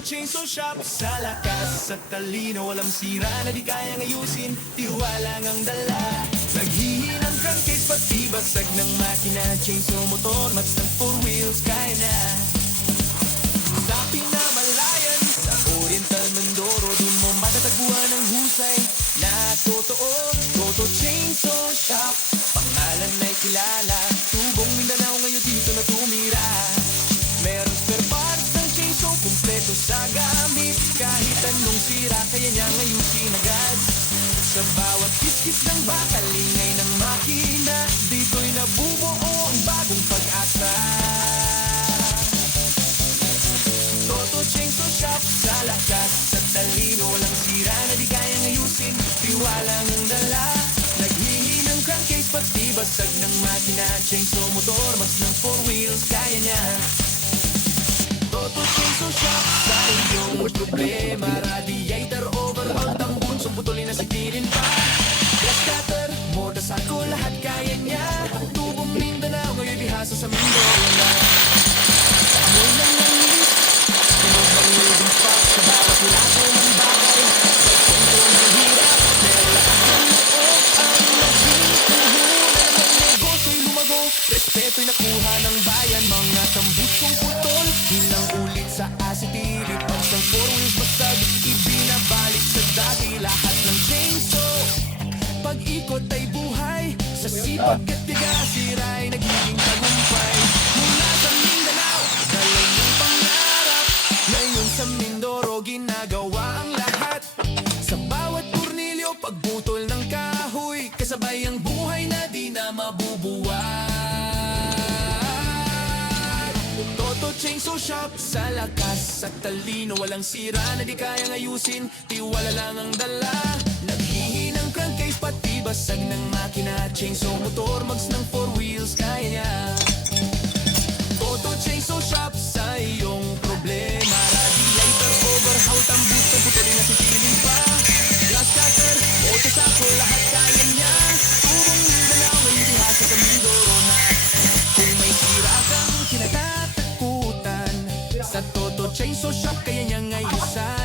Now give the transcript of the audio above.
Chainsaw Shop. Sa lakas at talino, walang sira na di kayang ayusin, tiwala ngang dala. Naghihinang crankcase pati basag ng makina, chainsaw motor, mats ng 4 wheels, kaya na. Sa Pinamalayan, sa Oriental Mindoro, dun mo matatagpuan ang husay na totoo. Toto Chainsaw Shop, pangalan ay kilala, tubong Mindanao ngayon dito na tumira. Meron spare parts ng chainsaw, kumpleto sa gamit, kahit anong sira kaya niyang ayusin agad. Sa bawat kiskis ng bakal, ingay ng makina, dito'y nabubuo ang bagong pag-asa. Toto Chainsaw Shop, sa lakas at talino, walang sira na di kayang ayusin, tiwala ngang dala. Naghihinang crankcase pati basag ng makina, chainsaw motor, mats ng 4 wheels, kaya niya. Toto Chainsaw Shop, sa iyong problema, radiator, overhaul, tambun, sumputulin na sitilin pa. Glass cutter, motorcycle, lahat kaya niya. Tubong Mindanao, ngayon bihasa sa Mindoro na. Sa amoy ng langis, tunog ng living spot, sa bawat laso ng bagay. Kwento ng hirap, pero lakas ng loob ang naging puhunan ng negosyo'y lumago. Respeto'y nakuha ng bayan, mga tambutsong putol, hinang ulit sa asitili, pag ng 4 wheels basag, ibinabalik sa dati lahat ng chainsaw. Pag-ikot ay buhay, sa sipag at tigas, sira'y nagiging tagumpay. Mula sa Mindanao, dala ng pangarap, ngayon sa Mindoro, ginagawa ang lahat. Sa bawat turnilyo, pagbutol ng kahoy, kasabay ang buhay na di na mabubuhay. Toto Chainsaw Shop, sa lakas at talino, walang sira na di kayang ayusin, tiwala lang ang dala. Naghihinang crankcase pati basag ng makina, chainsaw motor, mags ng 4 wheels, kaya niya. Toto Chainsaw Shop, sa iyong problema, radiator, overhaul, tambut, putulin na sitilin pa. Glass cutter, motorcycle, lahat kaya niya. Tubong Mindanao, ngayon bihasa sa Mindoro na. Kung may sira kang kinatatakutan, sa Toto Chainsaw Shop kaya niyang ayusan.